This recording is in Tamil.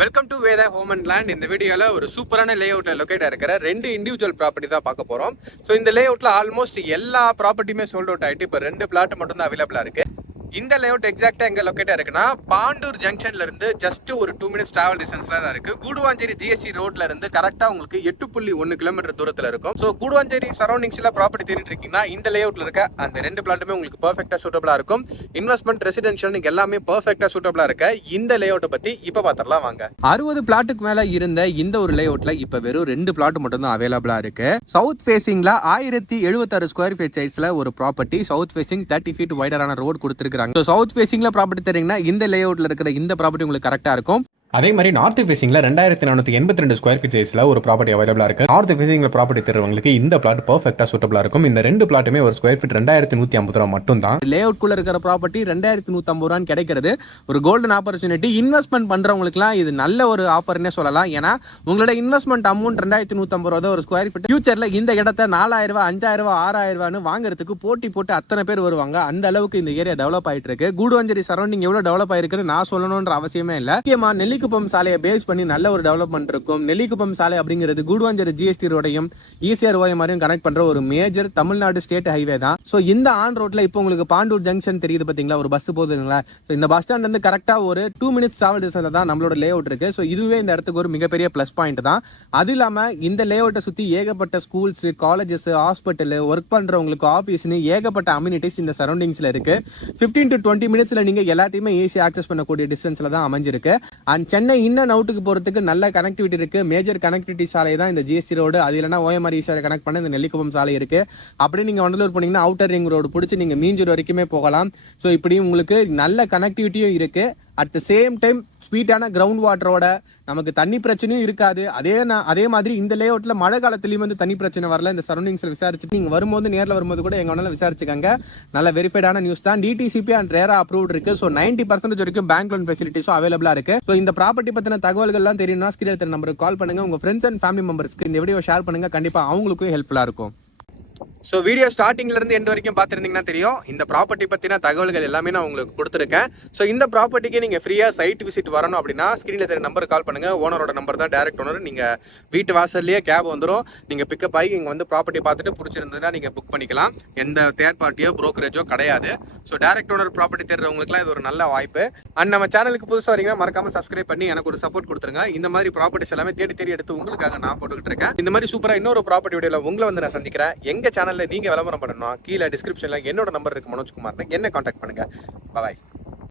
Welcome to Veda home and land. இந்த வீடியோவில் ஒரு சூப்பரான லே அவுட்டில் லொக்கேட்டாக இருக்கிற 2 இண்டிவிஜுவல் ப்ராப்பர்ட்டி தான் பார்க்க போகிறோம். ஸோ இந்த லே அவுட்டில் ஆல்மோஸ்ட் எல்லா ப்ராப்பர்ட்டியுமே சோல்ட் அவுட் ஆகிட்டு இப்போ 2 பிளாட் மட்டும் தான் அவைலபிளாக இருக்குது. இந்த லே அவுட் எக்ஸாக்டாக எங்கே லொக்கேட்டாக இருக்குன்னா பாண்டூர் ஜங்ஷன்லேருந்து ஜஸ்ட் ஒரு 2 minutes ட்ராவல் டிஸ்டன்ஸில் தான் இருக்குது. கூடுவாஞ்சேரி ஜிஎஸ்சி ரோட்ல இருந்து கரெக்டாக உங்களுக்கு 8.1 கிலோமீட்டர் தூரத்தில் இருக்கும். ஸோ கூடுவாஞ்சேரி சரௌண்டிங்ஸில் ப்ராப்பர்ட்டி தேடிட்டு இருக்கீங்கன்னா இந்த லே அவுட்டில் இருக்க அந்த 2 பிளாட்டுமே உங்களுக்கு பர்ஃபெக்டாக சூட்டபிளாக இருக்கும். இன்வெஸ்ட்மெண்ட் ரெசிடென்ஷியல் எல்லாமே பர்ஃபெக்டாக சூட்டபிளாக இருக்க இந்த லே அவுட்டை பற்றி இப்போ பார்த்துடலாம் வாங்க. 60 பிளாட்டுக்கு மேலே இருந்த இந்த ஒரு லே அவுட்டில் இப்போ வெறும் 2 பிளாட் மட்டும் தான் அவைலபிளாக இருக்கு. சவுத் ஃபேசிங்கில் 1076 ஸ்கொயர் ஃபீட் சைஸ்ல ஒரு ப்ராப்பர்ட்டி, சவுத் ஃபேசிங் 30 feet வைடரான ரோட் கொடுத்துருக்காங்க. சவுத் ஃபேசிங்ல ப்ராப்பர்ட்டி தரீங்கன்னா இந்த லே அவுட்ல இருக்கிற இந்த ப்ராப்பர்ட்டி உங்களுக்கு கரெக்டா இருக்கும். அதே மாதிரி நார்த் ஃபேசிங்ல 2482 ஸ்கொயர் ஃபீட் சைஸ்ல ஒரு ப்ராப்பர்ட்டி அவைலபிளா இருக்கு. நார்த் ஃபேசிங்ல ப்ராப்பர்ட்டி தருவங்களுக்கு இந்த பிளாட் பர்ஃபெக்ட்டா சூட்டபிளா இருக்கும். இந்த 2 பிளாட்டுமே ஒரு ஸ்கொயர் ஃபீட் 2150 ரூபாய் மட்டும் தான். லே அவுட் குள்ள இருக்கிற ப்ராப்பர்ட்டி 2150 ரூபாய் கிடைக்கிறது ஒரு கோல்டன் ஆப்பர்ச்சுனிட்டி. இன்வெஸ்ட்மெண்ட் பண்றவங்களுக்குலாம் இது நல்ல ஒரு ஆஃபர்னே சொல்லலாம். ஏன்னா உங்களோட இன்வெஸ்ட்மெண்ட் அமௌண்ட் 2150 ரூபாய் ஒரு ஸ்கொயர் ஃபீட். ஃபியூச்சர்ல இந்த இடத்த 4000 ரூபாய் 5000 ரூபாய் 6000 ரூபாய்னு வாங்குறதுக்கு போட்டி போட்டு அத்தனை பேர் வருவாங்க. அந்த அளவுக்கு இந்த ஏரியா டெவலப் ஆயிட்டு இருக்கு. கூடுவாஞ்சேரி சரௌண்டிங் எவ்வளவு டெவலப் ஆயிருக்குன்னு நான் சொல்லணும்ன்ற அவசியமே இல்லை. முக்கியமா நெல்லிக்குப்பம் சாலையை பேஸ் பண்ணி நல்ல ஒரு டெவலப்மெண்ட் இருக்கும். நெல்லிக்குப்பம் சாலை அப்படிங்கிறது கூடுவாஞ்சேரி ஜிஎஸ்டி ரோடையும் ஈசிஆர் ஓஎம்ஆரையும் கனெக்ட் பண்ற ஒரு மேஜர் தமிழ்நாடு ஸ்டேட் ஹைவே தான். சோ இந்த ஆன் ரோட்ல இப்போ உங்களுக்கு பாண்டூர் ஜங்ஷன் தெரியுது பாத்தீங்களா, ஒரு பஸ் போகுதுங்களா. இந்த பஸ் ஸ்டாண்ட் வந்து கரெக்டா ஒரு 2 minutes டிராவல் டிஸ்டன்ஸ்ல தான் நம்மளோட லே அவுட் இருக்கு. சோ இதுவே இந்த இடத்துக்கு ஒரு மிகப்பெரிய பிளஸ் பாயிண்ட் தான். அது இல்லாம இந்த லே அவுட்டை சுத்தி ஏகப்பட்ட ஸ்கூல்ஸ், காலேஜஸ், ஹாஸ்பிட்டல், ஒர்க் பண்றவங்களுக்கு ஆபீஸ்னு ஏகப்பட்ட அம்யூனிட்டிஸ் இந்த சரௌண்டிங்ஸ்ல இருக்கு. 15 to 20 minutes நீங்க எல்லாத்தையுமே ஈஸியா ஆக்சஸ் பண்ணக்கூடிய டிஸ்டன்ஸ்ல தான் அமைஞ்சிருக்கு. அண்ட் சென்னை இன்னும் அவுட்டுக்கு போறதுக்கு நல்ல கனெக்டிவிட்டி இருக்கு. மேஜர் கனெக்டிவிட்டி சாலை தான் இந்த ஜிஎஸ்டி ரோடு. அது இல்லைன்னா ஓஎம்ஆர் ஈஸியாக கனெக்ட் பண்ண இந்த நெல்லிக்குப்பம் சாலை இருக்கு. அப்படியே நீங்க வண்டலூர் போனீங்கன்னா அவுட்டர் ரிங் ரோடு பிடிச்சி நீங்க மீஞ்சூர் வரைக்குமே போகலாம். ஸோ இப்படி உங்களுக்கு நல்ல கனெக்டிவிட்டியும் இருக்கு. அட் த சேம் டைம் ஸ்வீட்டான கிரவுண்ட் வாட்டரோட நமக்கு தண்ணி பிரச்சனையும் இருக்காது. அதே மாதிரி இந்த லே அவுட்ல மழை காலத்திலயும் வந்து தண்ணி பிரச்சனை வரல. இந்த சரௌண்டிங்ஸ்ல விசாரிச்சுட்டு நீங்க வரும்போது நேரில் வரும்போது கூட எங்க வேணாலும் விசாரிச்சுக்காங்க. நல்ல வெரிஃபைடான நியூஸ் தான். டிடிசிபி அண்ட் ரேரா அப்ரூவ்ட் இருக்கு. ஸோ 90% வரைக்கும் பேங்க் லோன் ஃபெசிலிட்டிஸும் அவைலபிளா இருக்கு. ஸோ இந்த ப்ராப்பர்ட்டி பத்தின தகவல்கள்லாம் தெரியும்னா ஸ்கிரீன் நம்பருக்கு கால் பண்ணுங்க. உங்க ஃப்ரெண்ட்ஸ் அண்ட் ஃபேமிலி மெம்பர்ஸ்க்கு இந்த வீடியோ ஷேர் பண்ணுங்க. கண்டிப்பா அவங்களுக்கும் ஹெல்ப்ஃபுல்லா இருக்கும். ஸோ வீடியோ ஸ்டார்டிங்ல இருந்து எண்ட் வரைக்கும் பார்த்துருந்தீங்கன்னா தெரியும். இந்த ப்ராப்பர்ட்டி பற்றின தகவல்கள் எல்லாமே நான் உங்களுக்கு கொடுத்துருக்கேன். ஸோ இந்த ப்ராப்பர்ட்டிக்கு நீங்கள் ஃப்ரீயாக சைட் விசிட் வரணும் அப்படின்னா ஸ்க்ரீனில் தெரிய நம்பருக்கு கால் பண்ணுங்கள். ஓனரோட நம்பர் தான், டேரக்ட் ஓனர். நீங்கள் வீட்டு வாசல்லையே கேப் வந்துடும். நீங்கள் பிக்கப் ஆகி இங்கே வந்து ப்ராப்பர்ட்டி பார்த்துட்டு பிடிச்சிருந்ததுன்னா நீங்கள் புக் பண்ணிக்கலாம். எந்த தேர்ட் பார்ட்டியோ ப்ரோக்கரேஜோ கிடையாது. ஸோ டேரக்ட் ஓனர் ப்ராப்பர்ட்டி தேடுறவங்களுக்குலாம் இது ஒரு நல்ல வாய்ப்பு. அண்ட் நம்ம சேனலுக்கு புதுசாக வரீங்கன்னா மறக்காமல் சப்ஸ்கிரைப் பண்ணி எனக்கு ஒரு சப்போர்ட் கொடுத்துருங்க. இந்த மாதிரி ப்ராப்பர்ட்டிஸ் எல்லாமே தேடி எடுத்து உங்களுக்காக நான் போட்டுக்கிட்டு இருக்கேன். இந்த மாதிரி சூப்பராக இன்னொரு ப்ராப்பர்ட்டி வீடியோவில் உங்களை வந்து நான் சந்திக்கிறேன். எங்கள் சேனலில் நீங்க விளம்பரம் பண்ணணும், கீழே டிஸ்கிரிப்ஷன்ல என்னோட நம்பர் இருக்கு, மனோஜ்குமார். என்ன கான்டாக்ட் பண்ணுங்க. பாய்.